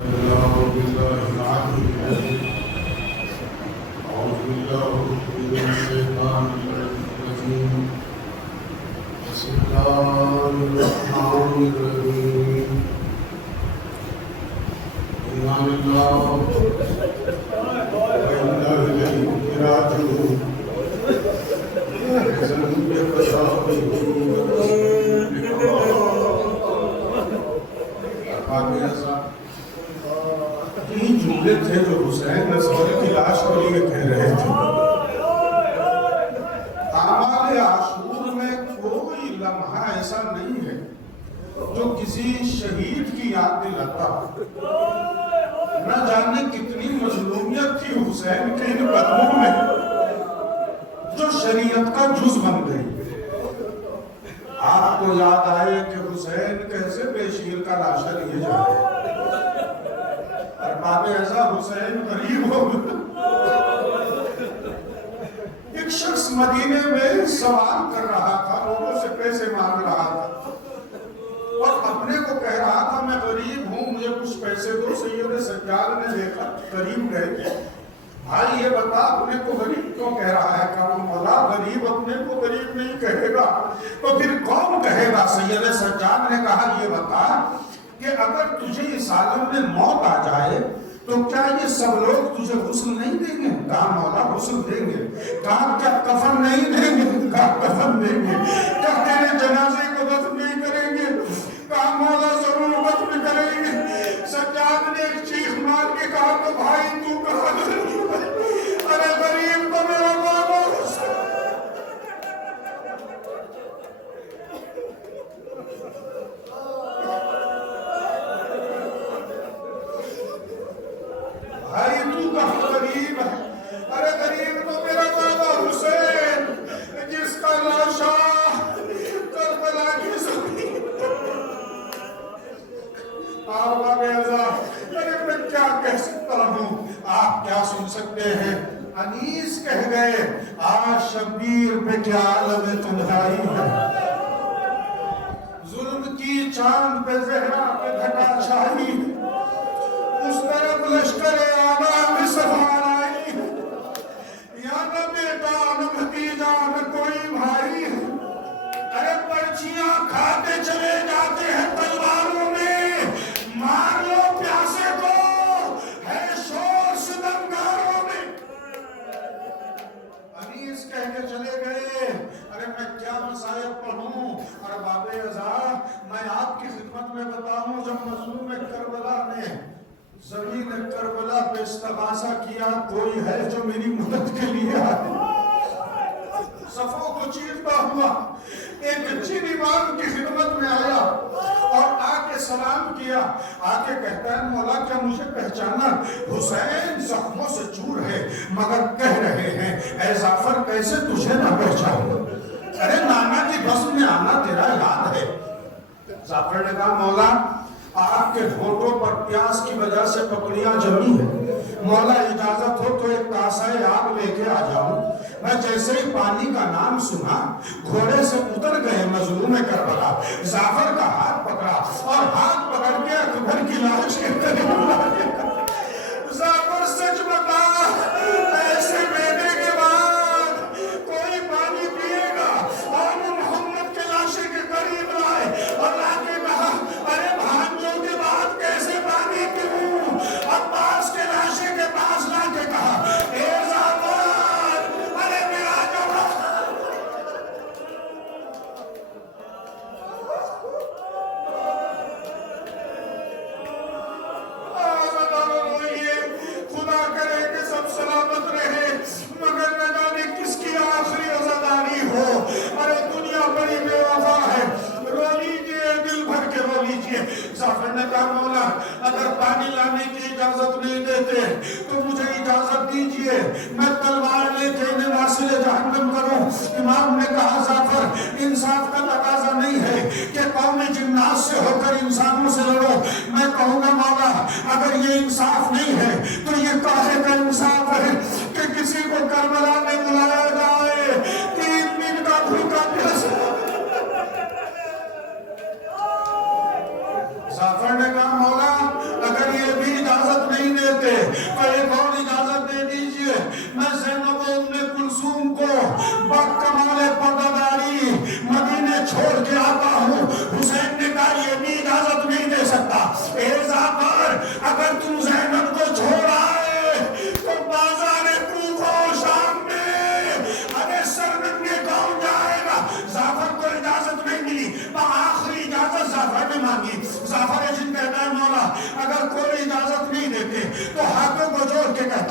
أعوذ بالله من الشيطان الرجيم. بسم الله الرحمن الرحيم. إنا لله وإنا إليه راجعون. تین جملے تھے جو حسین رسول کی لاش کے لیے کہہ رہے تھے. اعمال عاشور میں کوئی لمحہ ایسا نہیں ہے جو کسی شہید کی یاد دلاتا. نہ جانے کتنی مظلومیت تھی حسین کے ان قدموں میں جو شریعت کا جز بن گئی. آپ کو یاد آئے کہ حسین کیسے بے شیر کا لاشا لیے جاتے ہیں. ارباب ایسا حسین غریب ہو گیا. ایک شخص مدینے میں سوال کر رہا تھا, لوگوں سے پیسے مانگ رہا تھا اور اپنے کو کہہ رہا تھا میں غریب ہوں, مجھے کچھ پیسے دو. سید سجاد نے دیکھا, قریب گئے, بھائی یہ بتا اپنے کو غریب کیوں کہہ رہا ہے؟ کہا مولا غریب اپنے کو غریب نہیں کہے گا تو پھر کون کہے گا؟ سید سجاد نے کہا یہ بتا کہ اگر تجھے اس عالم میں موت آ جائے تو کیا یہ سب لوگ تجھے غسل نہیں دیں گے؟ کہا مولا غسل دیں گے. کہا کیا کفن نہیں دیں گے؟ کہا کفن دیں گے. کیا تیرے جنازے کو دفن نہیں کریں گے؟ کہا مولا ضرور دفن کریں گے. سجاد نے ایک چیخ مار کے کہا تو بھائی تو کہا غریب ہے؟ ارے غریب تو میرا بابا حسین. بھائی تو کہاں غریب ہے؟ ارے غریب تو میرا بابا حسین جس کا لاشا کربلا کی زمین. آبا بیضا, ارے میں کیا کہہ سکتا ہوں, آپ کیا سن سکتے ہیں؟ انیس کہہ گئے آج شبیر پہ کیا عالم تنہائی ہے. ظلم کی چاند پہ زہرا پہ گھٹا چھائی, اس طرف لشکر آنا میں سفار آئی, یا نہ بیٹا نہ بھتیجا نہ کوئی بھائی. ارے پرچیاں کھاتے چلے جاتے ہیں تلواروں میں, مار لو پیاسے کو ہے شور ستمگاروں میں. انیس کہہ کے چلے گئے ارے میں کیا مصائب پڑھوں. اور باب ازا میں آپ کی خدمت میں بتاؤں, جب مظلوم کربلا نے زمین کربلا پہ استغاثہ کیا, کوئی ہے جو میری مدد کے لیے آئے. صفوں کو چیرتا ہوا ایک چینی امام کی خدمت میں آیا اور آ کے سلام کیا. آ کے کہتا ہے مولا کیا مجھے پہچانا؟ حسین زخموں سے چور ہے مگر کہہ رہے ہیں اے جعفر کیسے تجھے نہ پہچانوں. ارے نانا کی بزم میں آنا تیرا یاد ہے. جعفر نے کہا مولا آپ کے ہونٹوں پر پیاس کی وجہ سے پکڑیاں جمی ہیں, مولا اجازت ہو تو ایک کاسہ آگ لے کے آ جاؤں. میں جیسے ہی پانی کا نام سنا گھوڑے سے اتر گئے مظلوم کربلا. جعفر کا ہاتھ پکڑا اور ہاتھ پکڑ کے اکبر کی لاش کے قریب لایا. جعفر سچ بتا, ایسے بیٹے کے بعد کوئی پانی پیے گا؟ اور وہ محمد کے لاشے کے قریب لائے اور لا کے کہا ارے بھانجوں کے بعد کیسے پانی پیوں؟ عباس کے لاشے کے پاس لا کے کہا اے جعفر ارے میرا جواب. خدا کرے کہ سب سلامت رہے مگر نہ جانے کس کی آخری عزاداری ہو. ارے دنیا بڑی بے وفا ہے, رو لیجئے دل بھر کے رو لیجئے. جعفر نے کہا مولا اگر پانی لانے کی اجازت نہیں دیتے تو مجھے اجازت دیجئے میں تلوار لے کے انہیں واصل جہنم کروں. امام نے کہا جعفر انصاف کا تقاضا نہیں ہے کہ قوم جنات سے ہو کر انسانوں سے لڑو. میں کہوں گا مولا اگر یہ انصاف نہیں ہے تو یہ کاہے کا انصاف ہے کہ کسی کو کربلا میں بلایا جائے 3 دن کا بھوکا پیاسا. جعفر نے کہا مولا اگر یہ بھی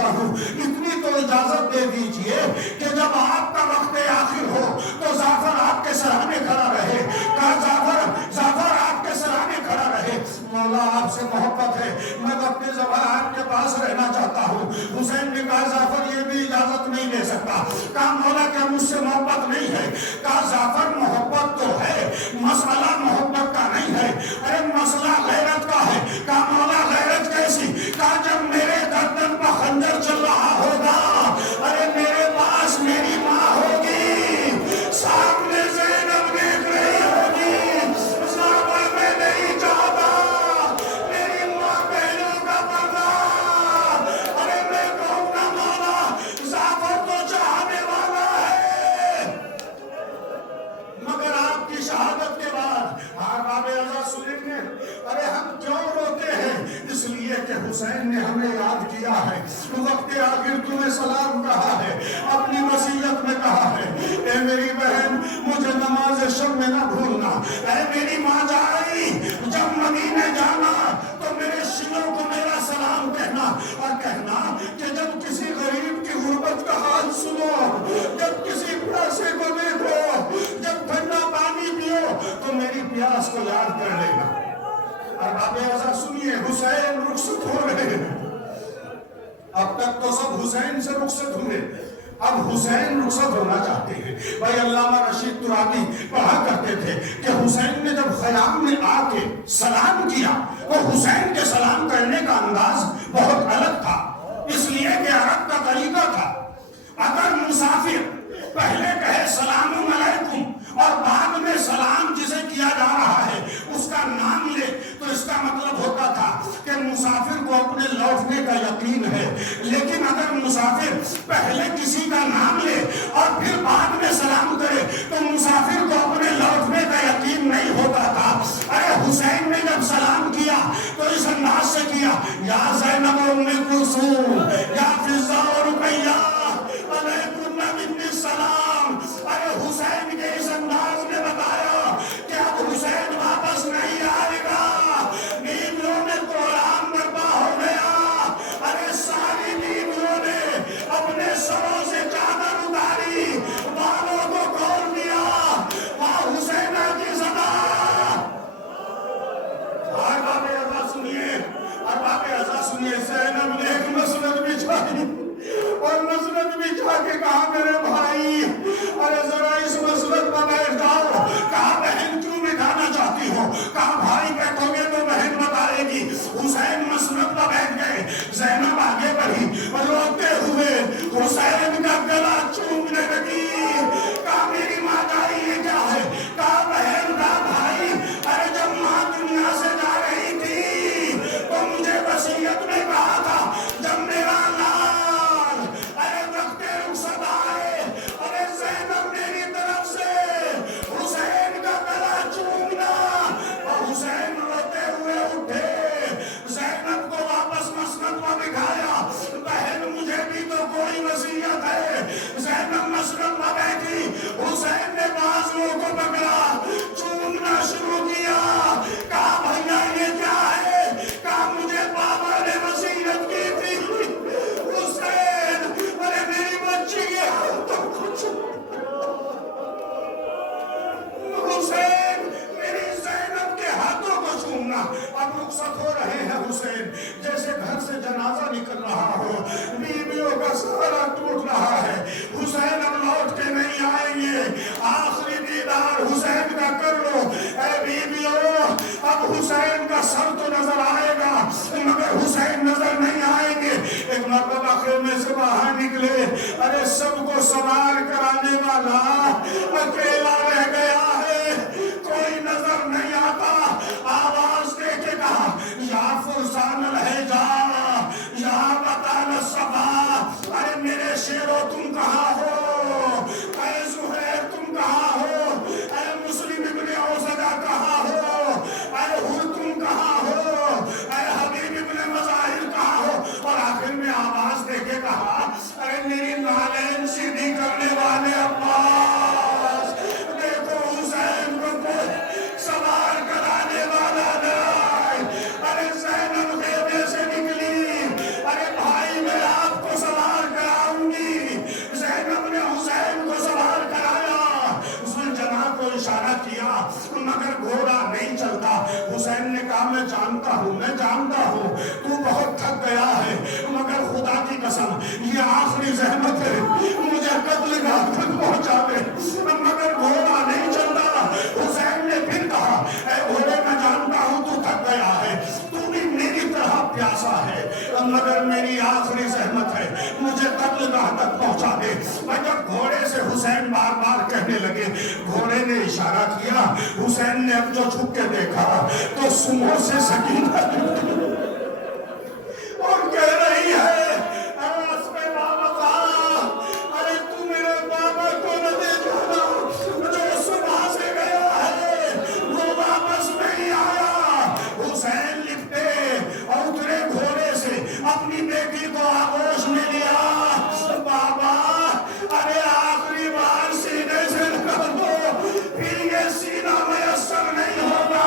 چاہتا ہوں اتنی تو اجازت دے دیجئے کہ جب آپ کا وقت آخر ہو تو جعفر آپ کے سرانے کھڑا رہے. کہا جعفر آپ کے سرانے کھڑا رہے. مولا آپ سے محبت ہے, میں وقت زوال آپ کے پاس رہنا چاہتا ہوں. حسین نے کہا جعفر یہ بھی اجازت نہیں دے سکتا. کہا مولا کیا مجھ سے محبت نہیں ہے؟ کہا جعفر محبت تو ہے, مسئلہ محبت کا نہیں ہے, ارے مسئلہ غیرت کا ہے. کہا مولا غیرت کیسی؟ کہا جب میرے گردن پر خنجر چل رہا ہوگا, ارے میرے پاس میری ماں ہوگی, سامنے زینب دیکھ رہی ہوگی, جعفر میں نہیں چاہتا میری ماں بہنوں کا پردہ. ارے میں کہوں گا مولا جعفر تو چاہنے والا ہے, مگر آپ کی شہادت کے بعد باب اعزاز سنیں گے. ارے ہم کیوں روتے ہیں؟ اس لیے کہ حسین نے ہمیں یاد کیا ہے, وقت آخر تمہیں سلام کہا ہے, اپنی وصیت میں کہا ہے اے میری بہن مجھے نماز شب میں نہ بھولنا. اے میری ماں جا رہی, جب مدینے جانا تو میرے شیعوں کو میرا سلام کہنا, اور کہنا کہ جب کسی غریب کی غربت کا حال سنو, جب کسی پیاسے کو دیکھو, جب ٹھنڈا پانی پیو تو میری پیاس کو یاد کر لینا. اور باب اعزاز سنیے, حسین رخصت ہو رہے ہیں. اب تک تو سب حسین سے رخصت ہوئے, اب حسین رخصت ہونا چاہتے ہیں. بھائی علامہ رشید ترابی پڑھا کرتے تھے کہ حسین نے جب خیام میں آ کے سلام کیا تو حسین کے سلام کرنے کا انداز بہت الگ تھا, اس لیے کہ عرب کا طریقہ تھا. اگر مسافر پہلے کہے سلام علیکم اور بعد میں سلام جسے کیا جا رہا ہے اس کا نام لے تو اس کا مطلب ہوتا تھا کہ مسافر کو اپنے لوٹنے کا یقین ہے. لیکن اگر مسافر پہلے کسی کا نام لے اور پھر بعد میں سلام کرے تو مسافر کو اپنے لوٹنے کا یقین نہیں ہوتا تھا. ارے حسین نے جب سلام کیا تو اس انداز سے کیا, یا زینب ام کلثوم یا فضہ و رقیہ علیکم منی السلام. ارے حسین کے اس انداز نے بتایا کہ اب حسین واپس نہیں آئے گا, بیویوں میں قرآن برپا ہو گیا. ارے ساری بیویوں نے اپنے سروں سے چادر اتاری, بالوں کو کھول دیا, وہاں حسین کی صدا. اور باب اعزاز سنیے, اور باب اعزاز سنیے, زینب نے ایک مسند بچھائی اور مسند بچھا کے کہا میرے بھائی ارے ذرا اس مسند پر بیٹھ جاؤ. کہا بہن کیوں بٹھانا چاہتی ہو؟ کہا بھائی بیٹھو گے تو بہن بتائے گی. حسین مسند پر بیٹھ گئے, زینب آگے بڑھی, روتے ہوئے حسین کا گلا چومنے لگی. کہا میری ماں جائی یہ کیا ہے؟ کہا بہن کا بھائی ارے جب ماں دنیا سے جا رہی تھی تو مجھے وصیت میں کہا تھا جب میرا لال ارے وقت رخصت آئے ارے زینب میری طرف سے حسین کا گلا چومنا. اور حسین روتے ہوئے اٹھے, زینب کو واپس مسند پر بٹھایا. بہن مجھے بھی تو کوئی وصیت ہے. زینب مسند پر بیٹھی, حسین نے بازوؤں کو پکڑا, چومنا شروع کیا. کہا بھیا یہ کیا ہے؟ کہا مجھے بابا نے وصیت کی تھی. حسین ارے میری بچی کے ہاتھوں کو حسین میری زینب کے ہاتھوں کو چومنا. اب رخصت ہو رہے ہیں حسین, جیسے گھر سے جنازہ نکل رہا ہو, بیویوں کا سہارا ٹوٹ رہا ہے. حسین اب لوٹ کے نہیں آئیں گے, آخری دیدار حسین کا کر لو. اے بیویوں اب حسین کا سر تو نظر آئے گا مگر حسین نظر نہیں آئیں گے. ایک مرتبہ خیمے سے باہر نکلے, ارے سب کو سوار کرانے والا اکیلا رہ گیا ہے, کوئی نظر نہیں آتا. آواز دے کے کہا یا فرسان الحجا یا بطال الصفا. ارے میرے شیرو تم کہاں ہو؟ اے زہیر تم کہاں ہو؟ اے مسلم ابن اوزگا کہاں ہو؟ اے ہر تم کہاں ہو؟ اے حبیب ابن مظاہر کہاں ہو؟ اور آخر میں آواز دے کے کہا مگر میری آخری زحمت ہے، مجھے قتل گاہ تک پہنچا دے۔ اور جب گھوڑے سے حسین بار بار کہنے لگے، گھوڑے نے اشارہ کیا، حسین نے اب جو چھپ کے دیکھا تو سمو سے سکینہ اور کہہ رہی ہے، اپنی بیٹی کو آغوش میں لیا، بابا ارے آخری بار سینے سے لگا دو، پھر یہ سینہ میسر نہیں ہوگا۔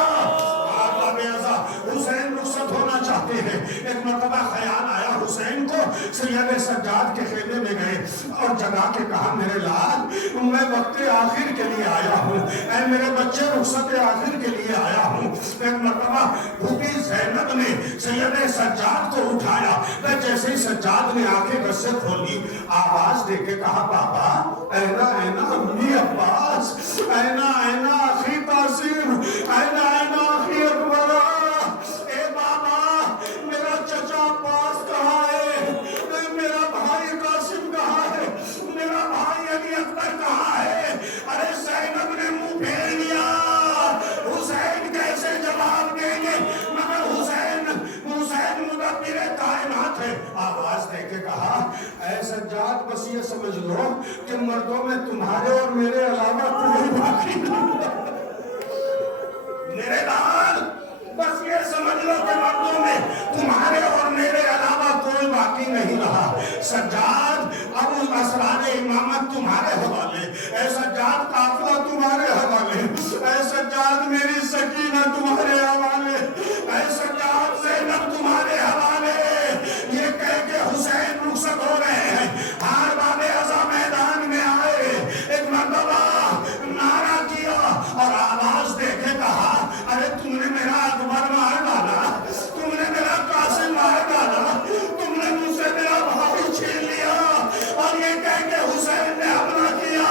بابا بیازا حسین رخصت ہونا چاہتے ہیں۔ ایک مرتبہ خیال آیا حسین کو، سید سجاد کے خیمے میں گئے اور جگا کے کہا، میرے لال میں وقت آخر کے لیے آیا ہوں، اے میرے بچے رخصت آخر کے لیے آیا ہوں۔ ایک مرتبہ بھوٹی زینب نے سید سجاد کو اٹھایا، جیسے ہی سجاد نے آنکھیں بس سے کھولی، آواز دے کے کہا، بابا اینا اینا امی عباس، اینا اینا اخی قاسم، اینا اینا اخی اکبرہ، اے بابا میرا چچا عباس کہاں ہے، میرا بھائی قاسم کہاں ہے، میرا بھائی علی اکبر کہاں ہے؟ ارے زینب نے منہ پھیر لیا، حسین کیسے جواب دیں گے؟ مگر حسین مدبر کائنات ہے۔ آواز دے کے کہا، اے سجاد بس یہ سمجھ لو کہ مردوں میں تمہارے اور میرے علاوہ کوئی باقی نہیں ہے۔ میرے لال بس یہ سمجھ لو کہ مردوں میں تمہارے اور میرے علاوہ کوئی باقی نہیں رہا۔ سجاد اب اسرار امامت تمہارے حوالے، اے سجاد قافلہ تمہارے حوالے، اے سجاد میری سکینہ تمہارے حوالے، اے سجاد زینب تمہارے حوالے۔ یہ کہہ کے حسین رخصت ہو رہے ہیں، ہار باب ازا میدان میں آئے، ایک مرتبہ نعرہ کیا اور آواز دے کے کہا، ارے تم نے میرا اکبر مار ڈالا، تم نے میرا قاسم مار ڈالا، تم نے مجھ سے میرا بھائی چھین لیا۔ اور یہ کہہ کے حسین نے حملہ کیا۔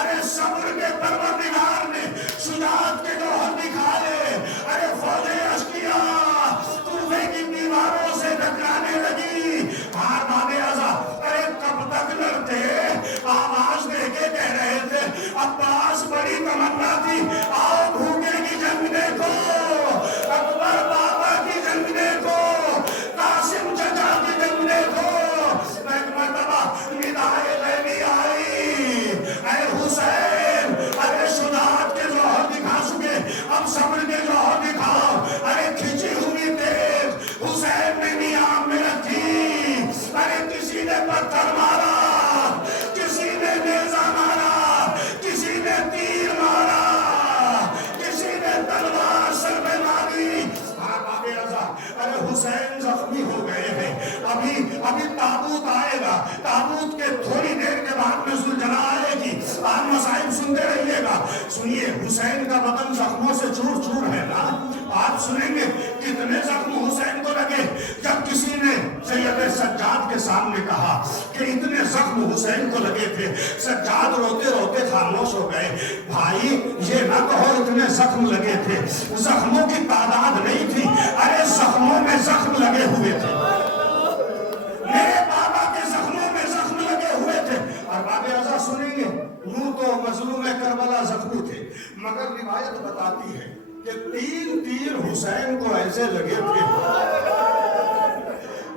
ارے صبر کے پروردگار نے شجاعت کے جوہر دکھائے، ارے فوج اشکیا کوفے کی دیواروں سے ٹکرانے لگی۔ ہار باب ازا ارے کب تک لڑتے؟ آواز دے کے کہہ رہے تھے، عباس بڑی تمنا تھی، آؤ بھوکے کی جنگ دیکھو، اکبر بابا کی جنگ دیکھو، قاسم چچا کی جنگ دیکھو۔ ایک مرتبہ ندائے غیبی آئی، اے حسین ارے شجاعت کے جوہر دکھا چکے، اب صبر کے جوہر دکھاؤ۔ ارے کھچی ہوئی تیز حسین نے نیام میں رکھی، ارے کسی نے پتھر مارا، کسی نے نیزہ مارا، کسی نے تیر مارا، کسی نے تلوار سر پہ ماری۔ ارے حسین زخمی ہو گئے ہیں، ابھی تابوت آئے گا، تابوت کے تھوڑی دیر کے بعد میں زلجلہ آئے گی، آپ مصائب سنتے رہیے گا۔ سنیے حسین کا بدن زخموں سے چور چور ہے نا، آپ سنیں گے کتنے زخم حسین کو لگے۔ جب کسی نے سید سجاد کے سامنے کہا کہ اتنے زخم حسین کو لگے تھے، سجاد روتے روتے خاموش ہو گئے۔ بھائی یہ نہ کہو اتنے زخم لگے تھے، زخموں کی تعداد نہیں تھی، ارے زخموں میں زخم لگے ہوئے تھے، میرے بابا کے زخموں میں زخم لگے ہوئے تھے۔ اور باب ازا سنیں گے، یوں تو مظلوم کربلا زخمی تھے، مگر روایت بتاتی ہے کہ 3 تیر حسین کو ایسے لگے تھے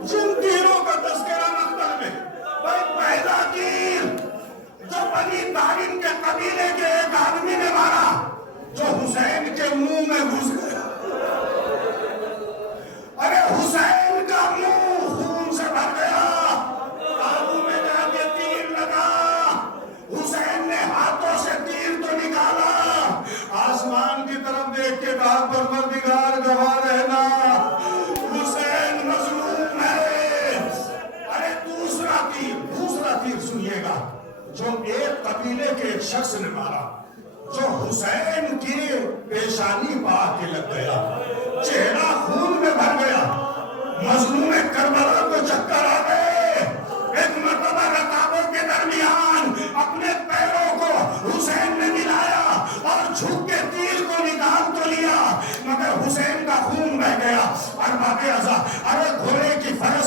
جن تیروں کا تذکرہ مقتل میں، بھائی پہلا تیر جو بنی تارین کے قبیلے کے ایک آدمی نے مارا، جو حسین کے منہ میں گھس گیا۔ ارے حسین کا منہ خون سے بھر گیا، آنکھوں میں جا کے تیر لگا، حسین نے ہاتھوں سے تیر تو نکالا، آسمان کی طرف دیکھ کے کہا، پروردگار گواہ رہنا حسین مظلوم ہے۔ ارے دوسرا تیر سنیے گا، جو ایک قبیلے کے ایک شخص نے مارا، جو حسین کی پیشانی پا کے لگ گیا، چہرہ خون میں بھر گیا، مظلوم کربلا کو چکر آ گئے۔ ایک مرتبہ رکابوں کے درمیان اپنے پیروں کو حسین نے ملایا اور جھک کے تیر کو نکال تو لیا، مگر حسین کا خون بہ گیا۔ اور باب ازا ارے گھوڑے کی فرس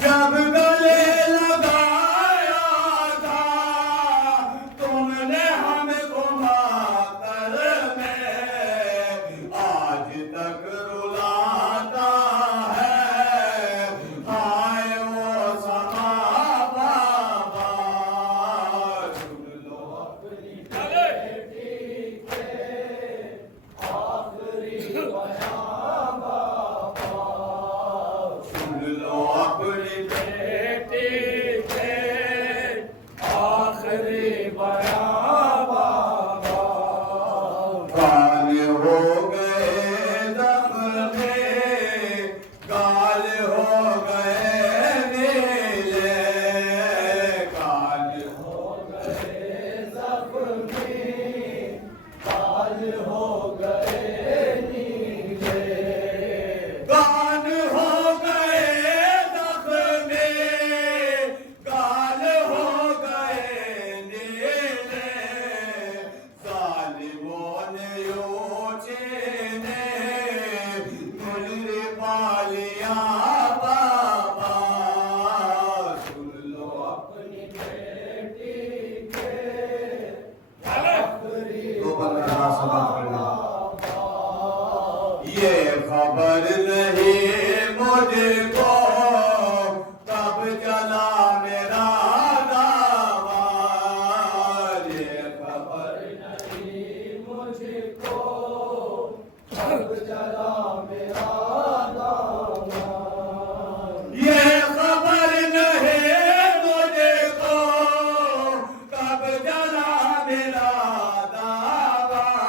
جب گلے لگایا تھا تم نے ہم کو ماتر میں آج تک رلاتا ہے ہائے وہ سما بابا سن لو اپنی بیٹی کے آخری بیان بابا سن لو اپنی بیٹی کے آخری بیان بابا گال ہو گئے زخمی گال ہو گئے نیلے گال ہو گئے زخمی گال ہو گئے نیلے گال ہو گئے زخمی گال ہو گئے نیلے ظالموں نے یوں چینے مجھے پالیا بابا سن لو اپنی بیٹی کے آخری یہ خبر نہیں مجھے کو کب چلا میرا داماد یہ خبر نہیں مجھے کو کب چلا میرا داماد یہ خبر نہیں مجھے کو کب چلا میرا داماد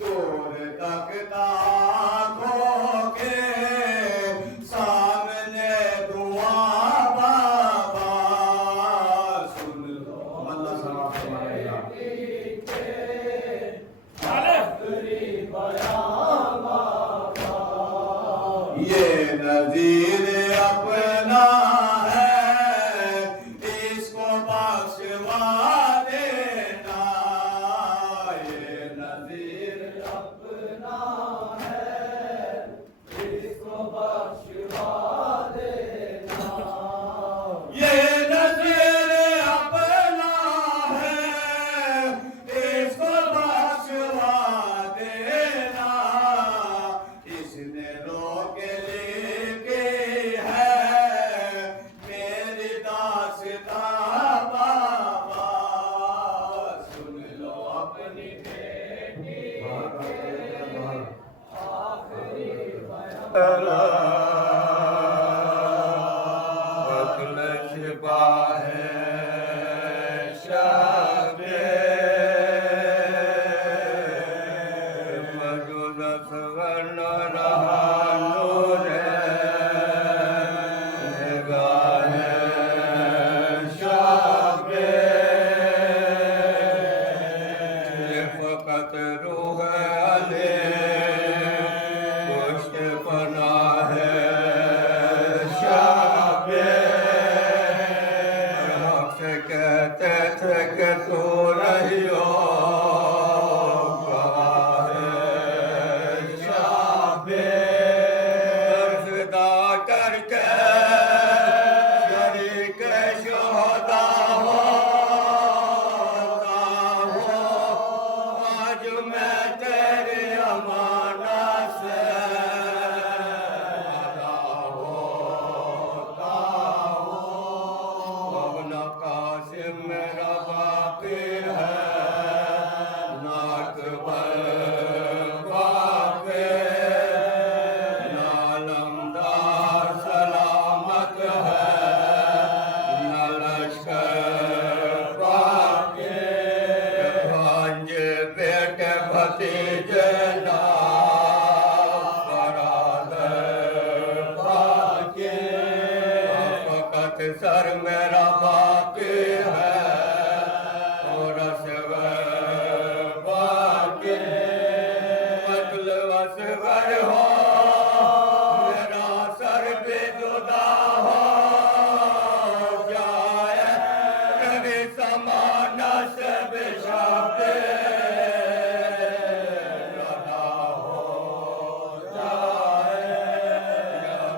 دور تکتا آنکھوں کے سامنے دعا بابا سن لو اللہ بیٹی کے آخری بیان بابا یہ نذیر اپنا ہے اس کو بخشوا دینا یہ نذیر اپنا ہے اس کو بخشوا دینا یہ نذیر اپنا ہے اس کو بخشوا دینا اس نے روک لی ہے میری داستان بابا سن لو اپنی بیٹی آخری چھپا ہے شب مجھول سورن رہا نور نگاہ شب فقط روح علی پشت پناہ شب حق سے کہتے تھے کہ تو رہیو کہاں ہے شب فدا کر کے شریک شہدا آج میں تیری امانت سے ادا ہوتا ہوں اپنا قاسم میرا باقی ہے ناک بر باقی نالمدار سلامت ہے نہ لشکر باقی بھانجے بیٹے بھتیجے نا برادر باقی فقط سر میرا باقی ہے اور اصغر باقی مطلب اصغر ہو میرا سر بھی جدا ہو جائے کبھی سمانا سے بشاپے ردا ہو جائے یا